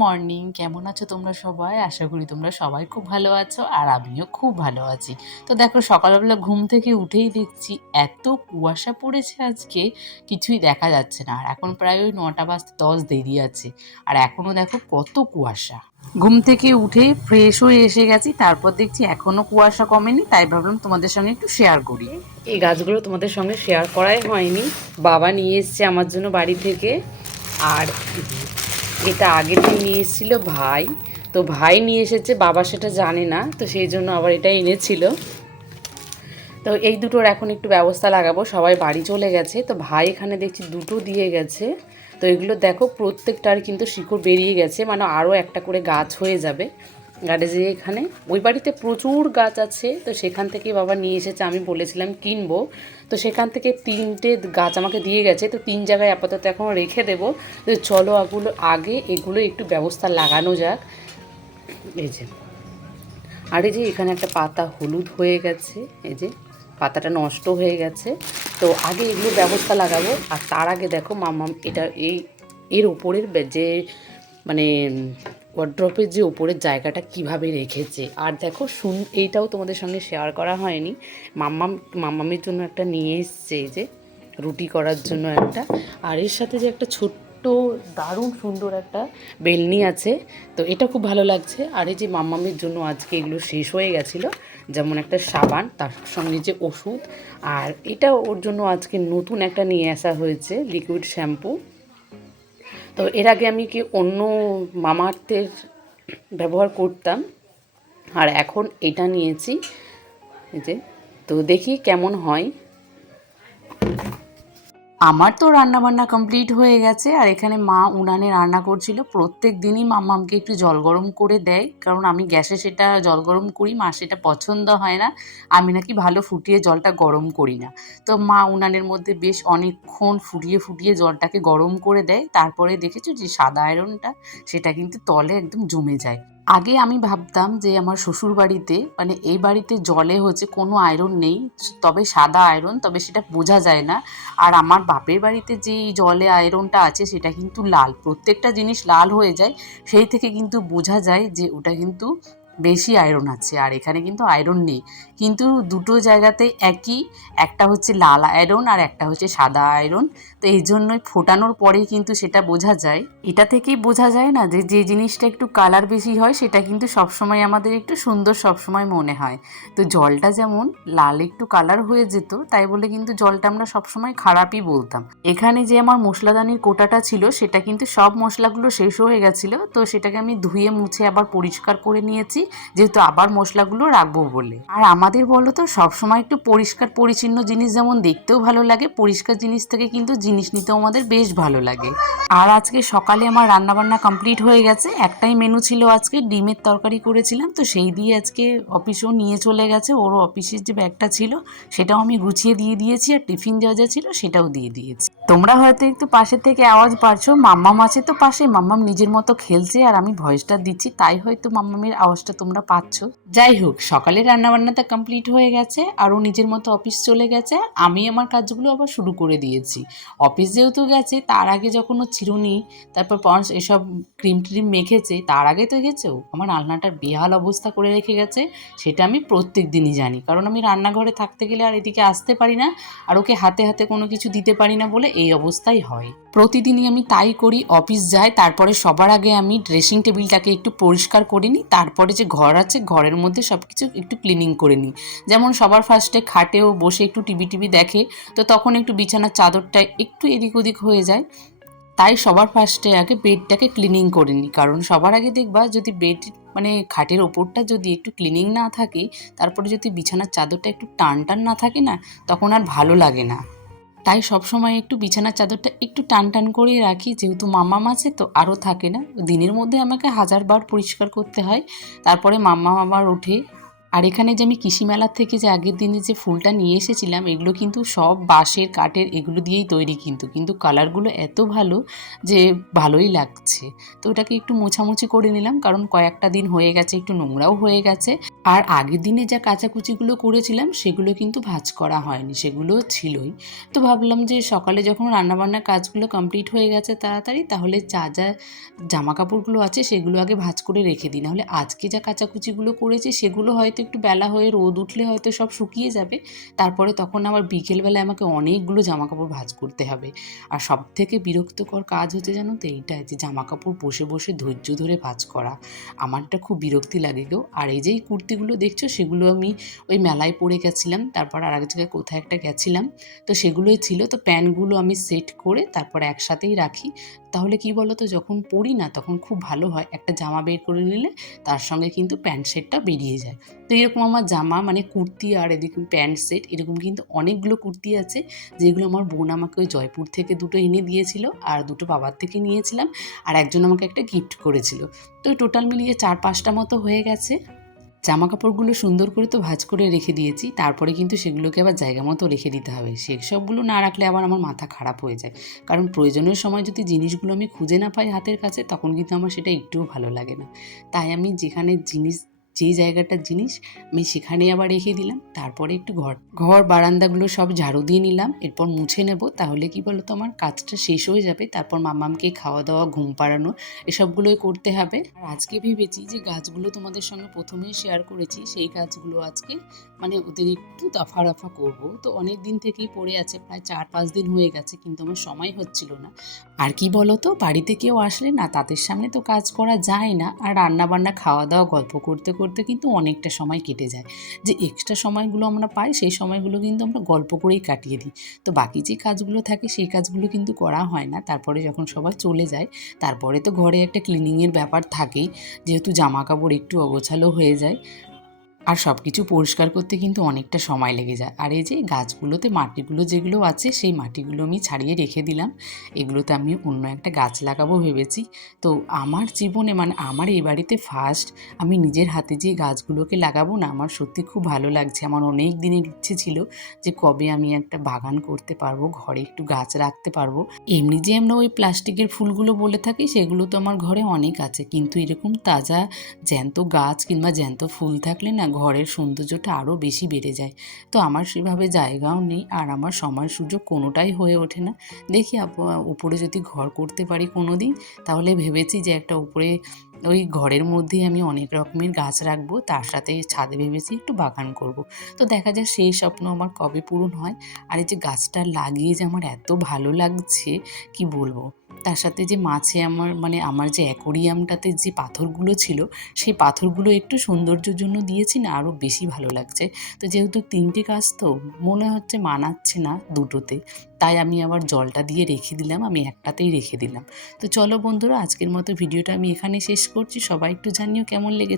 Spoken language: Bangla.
মর্নিং, কেমন আছো তোমরা সবাই? আশা করি তোমরা সবাই খুব ভালো আছো আর আমিও খুব ভালো আছি। তো দেখো, সকালবেলা ঘুম থেকে উঠেই দেখছি এত কুয়াশা পড়েছে আজকে, কিছুই দেখা যাচ্ছে না। আর এখন প্রায় ওই 9টা বাজতে 10 দেরি আছে, আর এখনো দেখো কত কুয়াশা। ঘুম থেকে উঠে ফ্রেশ হয়ে এসে গেছি, তারপর দেখছি এখনো কুয়াশা কমেনি, তাই ভাবলাম তোমাদের সঙ্গে একটু শেয়ার করি। এই গাছগুলো তোমাদের সঙ্গে শেয়ার করাই হয়নি, বাবা নিয়ে এসছে আমার জন্য বাড়ি থেকে। আর এটা আগের দিন নিয়ে এসেছিল ভাই, তো ভাই নিয়ে এসেছে, বাবা সেটা জানে না, তো সেই জন্য আবার এটা এনেছিল। তো এই দুটোর এখন একটু ব্যবস্থা লাগাবো, সবাই বাড়ি চলে গেছে। তো ভাই এখানে দেখছি দুটো দিয়ে গেছে। তো এগুলো দেখো প্রত্যেকটার কিন্তু শিকড় বেরিয়ে গেছে, মানে আরও একটা করে গাছ হয়ে যাবে। গাড়ি যে এখানে ওই বাড়িতে প্রচুর গাছ আছে, তো সেখান থেকে বাবা নিয়ে এসেছে। আমি বলেছিলাম কিনবো, তো সেখান থেকে 3টে গাছ আমাকে দিয়ে গেছে। তো 3 জায়গায় আপাতত এখন রেখে দেবো। তো চলো এগুলো একটু ব্যবস্থা লাগানো যাক। এই যে, আর এই যে এখানে একটা পাতা হলুদ হয়ে গেছে, এই যে পাতাটা নষ্ট হয়ে গেছে। তো আগে এগুলো ব্যবস্থা লাগাবো, আর তার আগে দেখো মাম্মাম এটা এর উপরের যে মানে ওয়ার্ড্রপের যে উপরের জায়গাটা কিভাবে রেখেছে। আর দেখো এইটাও তোমাদের সঙ্গে শেয়ার করা হয়নি, মাম্মামের জন্য একটা নিয়ে এসছে, এই যে রুটি করার জন্য একটা। আর এর সাথে যে একটা ছোট্ট দারুণ সুন্দর একটা বেলনি আছে, তো এটা খুব ভালো লাগছে। আর এই যে মাম্মামের জন্য আজকে এগুলো শেষ হয়ে গেছিলো, যেমন একটা সাবান, তার সঙ্গে যে ওষুধ। আর এটা ওর জন্য আজকে নতুন একটা নিয়ে আসা হয়েছে, লিকুইড শ্যাম্পু। তো এর আগে আমি কি অন্য মামাআর্থের ব্যবহার করতাম, আর এখন এটা নিয়েছি, এই যে। তো দেখি কেমন হয়। আমার তো রান্নাবান্না কমপ্লিট হয়ে গেছে, আর এখানে মা উনানে রান্না করছিল। প্রত্যেক দিনই মাম্মামকে একটু জল গরম করে দেয়, কারণ আমি গ্যাসে সেটা জল গরম করি, মা সেটা পছন্দ হয় না। আমি নাকি ভালো ফুটিয়ে জলটা গরম করি না। তো মা উনানের মধ্যে বেশ অনেকক্ষণ ফুটিয়ে ফুটিয়ে জলটাকে গরম করে দেয়। তারপরে দেখেছো যে সাদা আয়রনটা, সেটা কিন্তু তলে একদম জমে যায়। আগে আমি ভাবতাম যে আমার শ্বশুর বাড়িতে, মানে এই বাড়িতে জলে হচ্ছে কোনো আয়রন নেই, তবে সাদা আয়রন, তবে সেটা বোঝা যায় না। আর আমার বাপের বাড়িতে যে জলে আয়রনটা আছে সেটা কিন্তু লাল, প্রত্যেকটা জিনিস লাল হয়ে যায়, সেই থেকে কিন্তু বোঝা যায় যে ওটা কিন্তু বেশি আয়রন আছে। আর এখানে কিন্তু আয়রন নেই, কিন্তু দুটো জায়গাতেই একই, একটা হচ্ছে লাল আয়রন আর একটা হচ্ছে সাদা আয়রন। তো এই জন্যই ফোটানোর পরেই কিন্তু সেটা বোঝা যায়। এটা থেকেই বোঝা যায় না যে যে জিনিসটা একটু কালার বেশি হয় সেটা কিন্তু সবসময় আমাদের একটু সুন্দর সবসময় মনে হয়। তো জলটা যেমন লাল একটু কালার হয়ে যেত, তাই বলে কিন্তু জলটা আমরা সবসময় খারাপই বলতাম। এখানে যে আমার মশলাদানির কোটাটা ছিল, সেটা কিন্তু সব মশলাগুলো শেষ হয়ে গেছিলো, তো সেটাকে আমি ধুয়ে মুছে আবার পরিষ্কার করে নিয়েছি, যেহেতু আবার মশলাগুলো রাখবো বলে। আর আমাদের বলো তো, সবসময় একটু পরিষ্কার পরিচ্ছন্ন জিনিস যেমন দেখতেও ভালো লাগে, পরিষ্কার জিনিস থেকে কিন্তু জিনিস নিতেও আমাদের বেশ ভালো লাগে। আর আজকে সকালে আমার রান্নাবান্না কমপ্লিট হয়ে গেছে। একটাই মেনু ছিল আজকে, ডিমের তরকারি করেছিলাম, তো সেই দিয়ে আজকে অফিসেও নিয়ে চলে গেছে। ওরও অফিসের যে ব্যাগটা ছিল সেটাও আমি গুছিয়ে দিয়ে দিয়েছি, আর টিফিন যা যা ছিল সেটাও দিয়ে দিয়েছি। তোমরা হয়তো একটু পাশে থেকে আওয়াজ পাচ্ছো, মাম্মাম আছে তো পাশে, মাম্মাম নিজের মতো খেলছে আর আমি ভয়েসটা দিচ্ছি, তাই হয়তো মাম্মামের আওয়াজটা তোমরা পাচ্ছ। যাই হোক, সকালে রান্নাবান্নাটা কমপ্লিট হয়ে গেছে, আর ও নিজের মতো অফিস চলে গেছে। আমি আমার কাজগুলো আবার শুরু করে দিয়েছি। অফিস যেহেতু গেছে, তার আগে যখন ও চিরুনি, তারপর পন্স এসব ক্রিম ট্রিম মেখেছে, তার আগে তো গেছে ও আমার আলনাটার বেহাল অবস্থা করে রেখে গেছে। সেটা আমি প্রত্যেক দিনই জানি, কারণ আমি রান্নাঘরে থাকতে গেলে আর এদিকে আসতে পারি না, আর ওকে হাতে হাতে কোনো কিছু দিতে পারি না বলে এই অবস্থাই হয়। প্রতিদিনই আমি তাই করি। অফিস যাই, তারপরে সবার আগে আমি ড্রেসিং টেবিলটাকে একটু পরিষ্কার করে নিই, তারপরে যে ঘর আছে ঘরের মধ্যে সব কিছু একটু ক্লিনিং করে নিই। যেমন সবার ফার্স্টে খাটেও বসে একটু টিভি দেখে, তো তখন একটু বিছানার চাদরটা একটু এদিক ওদিক হয়ে যায়, তাই সবার ফার্স্টে আগে বেডটাকে ক্লিনিং করে নিই। কারণ সবার আগে দেখবা, যদি বেড মানে খাটের ওপরটা যদি একটু ক্লিনিং না থাকে, তারপরে যদি বিছানার চাদরটা একটু টান টান না থাকে না, তখন আর ভালো লাগে না। তাই সবসময় একটু বিছানার চাদরটা একটু টান টান করেই রাখি, যেহেতু মাম্মাম আছে তো আরও থাকে না, দিনের মধ্যে আমাকে 1000 বার পরিষ্কার করতে হয়। তারপরে মাম্মাম আবার ওঠে। আর এখানে যে আমি কৃষি মেলার থেকে যে আগের দিনে যে ফুলটা নিয়ে এসেছিলাম, এগুলো কিন্তু সব বাঁশের কাঠের এগুলো দিয়েই তৈরি, কিন্তু কালারগুলো এত ভালো যে ভালোই লাগছে। তো ওটাকে একটু মোছামুছি করে নিলাম, কারণ কয়েকটা দিন হয়ে গেছে, একটু নোংরাও হয়ে গেছে। আর আগের দিনে যা কাচাকুচিগুলো করেছিলাম সেগুলো কিন্তু ভাঁজ করা হয়নি, সেগুলো ছিলই। তো ভাবলাম যে সকালে যখন রান্নাবান্নার কাজগুলো কমপ্লিট হয়ে গেছে তাড়াতাড়ি, তাহলে যা যা জামা কাপড়গুলো আছে সেগুলো আগে ভাঁজ করে রেখে দিই, নাহলে আজকে যা কাচাকুচিগুলো করেছি সেগুলো হয়তো একটু বেলা হয়ে রোদ উঠলে হয়তো সব শুকিয়ে যাবে, তারপরে তখন আবার বিকেলবেলায় আমাকে অনেকগুলো জামা কাপড় ভাঁজ করতে হবে। আর সবথেকে বিরক্তকর কাজ হচ্ছে জানো তো এইটাই, যে জামা কাপড় বসে বসে ধৈর্য ধরে ভাঁজ করা। আমারটা খুব বিরক্তি লাগে গো। আর এই যেই কুর্তিগুলো দেখছো সেগুলো আমি ওই মেলায় পরে গেছিলাম, তারপর আর এক জায়গায় কোথায় একটা গেছিলাম, তো সেগুলোই ছিল। তো প্যান্টগুলো আমি সেট করে তারপর একসাথেই রাখি, তাহলে কি বলো তো, যখন পরি না তখন খুব ভালো হয়, একটা জামা বের করে নিলে তার সঙ্গে কিন্তু প্যান্ট সেটটা বেরিয়ে যায়। তো এরকম আমার জামা মানে কুর্তি আর এদিকে প্যান্ট সেট এরকম কিন্তু অনেকগুলো কুর্তি আছে, যেগুলো আমার বোন আমাকে ওই জয়পুর থেকে দুটো এনে দিয়েছিল, আর দুটো বাবার থেকে নিয়েছিলাম, আর একজন আমাকে একটা গিফট করেছিল। তো টোটাল মিলিয়ে 4-5টা মতো হয়ে গেছে। জামা কাপড়গুলো সুন্দর করে তো ভাঁজ করে রেখে দিয়েছি, তারপরে কিন্তু সেগুলোকে আবার জায়গা মতো রেখে দিতে হবে। সেসবগুলো না রাখলে আবার আমার মাথা খারাপ হয়ে যায়, কারণ প্রয়োজনের সময় যদি জিনিসগুলো আমি খুঁজে না পাই হাতের কাছে, তখন কিন্তু আমার সেটা একটুও ভালো লাগে না। তাই আমি যেখানে জিনিস, যেই জায়গাটার জিনিস আমি সেখানেই আবার রেখে দিলাম। তারপরে একটু ঘর ঘর বারান্দাগুলো সব ঝাড়ু দিয়ে নিলাম, এরপর মুছে নেব, তাহলে কি বলো তো আমার কাজটা শেষ হয়ে যাবে। তারপর মাম্মামকে খাওয়া দাওয়া, ঘুম পাড়ানো এসবগুলোই করতে হবে। আর আজকে ভেবেছি যে গাছগুলো তোমাদের সঙ্গে প্রথমেই শেয়ার করেছি, সেই গাছগুলো আজকে মানে ওদের একটু দফা রফা করবো। তো অনেক দিন থেকেই পড়ে আছে, প্রায় 4-5 দিন হয়ে গেছে, কিন্তু আমার সময় হচ্ছিল না। আর কি বলো তো, বাড়িতে কেউ আসলে না তাদের সামনে তো কাজ করা যায় না, আর রান্না বান্না, খাওয়া দাওয়া, গল্প করতে করতে কিন্তু অনেকটা সময় কেটে যায়। যে এক্সট্রা সময়গুলো আমরা পাই সেই সময়গুলো কিন্তু আমরা গল্প করেই কাটিয়ে দিই। তো বাকি যে কাজগুলো থাকে সেই কাজগুলো কিন্তু করা হয় না। তারপরে যখন সবাই চলে যায়, তারপরে তো ঘরে একটা ক্লিনিংয়ের ব্যাপার থাকেই, যেহেতু জামা কাপড় একটু অগোছালো হয়ে যায়, আর সব কিছু পরিষ্কার করতে কিন্তু অনেকটা সময় লেগে যায়। আর এই যে গাছগুলোতে মাটিগুলো যেগুলো আছে সেই মাটিগুলো আমি ছাড়িয়ে রেখে দিলাম, এগুলোতে আমি অন্য একটা গাছ লাগাবো ভেবেছি। তো আমার জীবনে মানে আমার এই বাড়িতে ফার্স্ট আমি নিজের হাতে যে গাছগুলোকে লাগাবো না, আমার সত্যি খুব ভালো লাগছে। আমার অনেক দিনের ইচ্ছে ছিল যে কবে আমি একটা বাগান করতে পারবো, ঘরে একটু গাছ রাখতে পারবো। এমনি যে আমরা ওই প্লাস্টিকের ফুলগুলো বলে থাকি সেগুলো তো আমার ঘরে অনেক আছে, কিন্তু এরকম তাজা জ্যান্ত গাছ কিংবা জ্যান্ত ফুল থাকলে না ঘরের সৌন্দর্যটা আরও বেশি বেড়ে যায়। তো আমার সেভাবে জায়গাও নেই, আর আমার সময় সুযোগ কোনোটাই হয়ে ওঠে না। দেখি উপরে যদি ঘর করতে পারি কোনো দিন, তাহলে ভেবেছি যে একটা উপরে ওই ঘরের মধ্যেই আমি অনেক রকমের গাছ রাখবো, তার সাথে ছাদে ভেবেছি একটু বাগান করব। তো দেখা যাক সেই স্বপ্ন আমার কবে পূরণ হয়। আর এই যে গাছটা লাগিয়ে যে আমার এত ভালো লাগছে কি বলবো। তার সাথে যে মাছে আমার মানে আমার যে অ্যাকোরিয়ামটাতে যে পাথরগুলো ছিল সেই পাথরগুলো একটু সৌন্দর্যের জন্য দিয়েছি না, আরও বেশি ভালো লাগছে। তো যেহেতু 3টে গাছ তো মনে হচ্ছে মানাচ্ছে না দুটোতে, তাই আমি আবার জলটা দিয়ে রেখে দিলাম, আমি একটাতেই রেখে দিলাম। তো চলো বন্ধুরা, আজকের মতো ভিডিওটা আমি এখানে শেষ করছি। সবাই একটু জানিও কেমন লেগেছে।